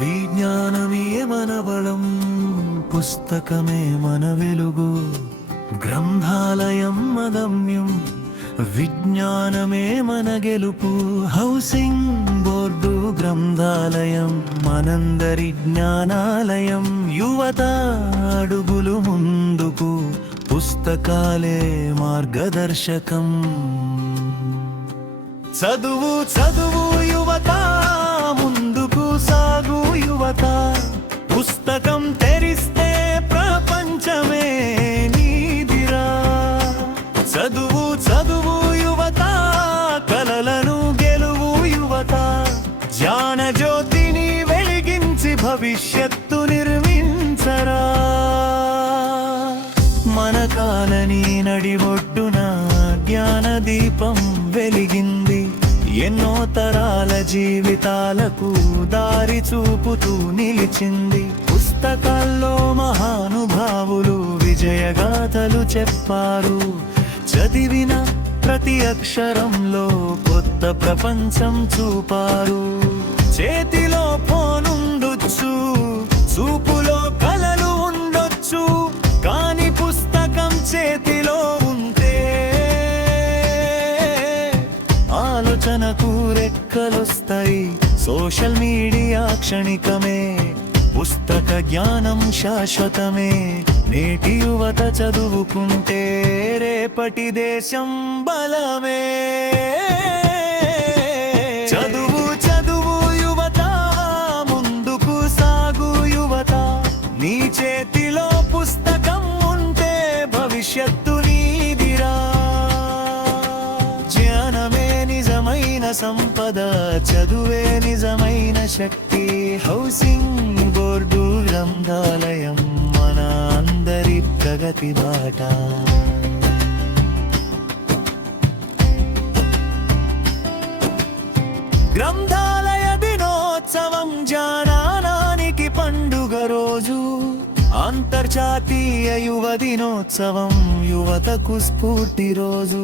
విజ్ఞానమే మన బలం, పుస్తకమే మన వెలుగు, గ్రంథాలయం మగమ్యం, విజ్ఞానమే మన గెలుపు. హౌసింగ్ బోర్డు గ్రంథాలయం మనందరి జ్ఞానాలయం. యువత అడుగులు ముందుకు, పుస్తకాలే మార్గదర్శకం. చదువు చదువు యువత, ముందుకు సాగు యువత. పుస్తకం తెరిస్తే ప్రపంచమే నీదిరా. చదువు చదువు యువత, కలలను గెలువు యువత. జ్ఞాన జ్యోతిని వెలిగించి భవిష్యత్తు నిర్మించరా. మన కాలనీ నడిబొడ్డున జ్ఞాన దీపం వెలిగింది. ఎన్నో తరాల జీవితాలకు దారి చూపుతూ నిలిచింది. పుస్తకాల్లో మహానుభావులు విజయగాథలు చెప్పారు. చదివిన ప్రతి అక్షరంలో కొత్త ప్రపంచం చూపారు. చేతిలో ఫోనుండొచ్చు, చూపులో కలలు ఉండొచ్చు, కాని పుస్తకం చేతిలో ఉంటే ఆలోచనకు రెక్కలొస్తాయి. సోషల్ మీడియా క్షణికమే, పుస్తక జ్ఞానం శాశ్వతమే. నేటి యువత చదువుకుంటే రేపటి దేశం బలమే. చదువు చదువు యువత, ముందుకు సాగు యువత. నీ చేతిలో పుస్తకం ఉంటే భవిష్యత్తు నీదిరా. జ్ఞానమే నిజమైన సంపద, చదువే నిజమైన శక్తి. హౌసింగ్ బోర్డు గ్రంథాలయం మన అందరి ప్రగతి బాట. గ్రంథాలయ దినోత్సవం జ్ఞానానికి పండుగ రోజు. అంతర్జాతీయ యువ దినోత్సవం యువతకు స్ఫూర్తి రోజు.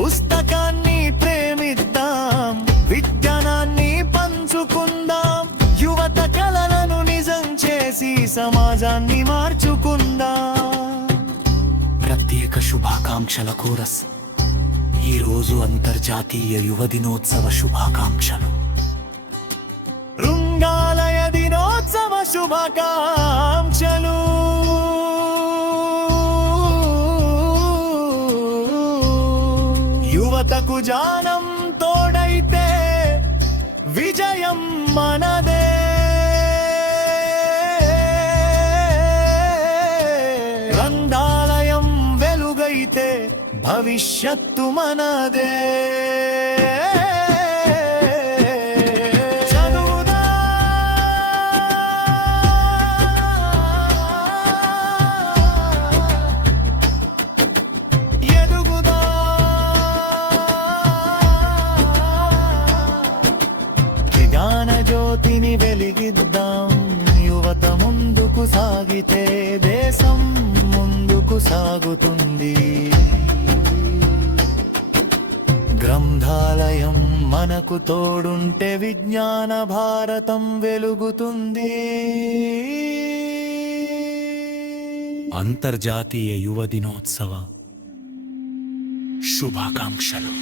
పుస్తకాన్ని ప్రేమిద్దాం, విజ్ఞానాన్ని పంచుకుందాం. యువత కలలను నిజం చేసి సమాజాన్ని మార్చుకుందాం. ప్రత్యేక శుభాకాంక్షల కోరస్. ఈరోజు అంతర్జాతీయ యువ దినోత్సవ శుభాకాంక్షలు. రుంగాలయ దినోత్సవ శుభాకాంక్షలు. యువతకు జ్ఞానం తోడైతే విజయం మనదే. గ్రంథాలయం వెలుగైతే భవిష్యత్తు మనదే. చదువుదా ఎదుగుదా. జ్ఞాన జ్యోతిని వెలిగిద్దాం. యువత ముందుకు సాగితే దేశం ముందుకు సాగుతుంది. గ్రంథాలయం మనకు తోడుంటే విజ్ఞాన భారతం వెలుగుతుంది. అంతర్జాతీయ యువ దినోత్సవ శుభాకాంక్షలు.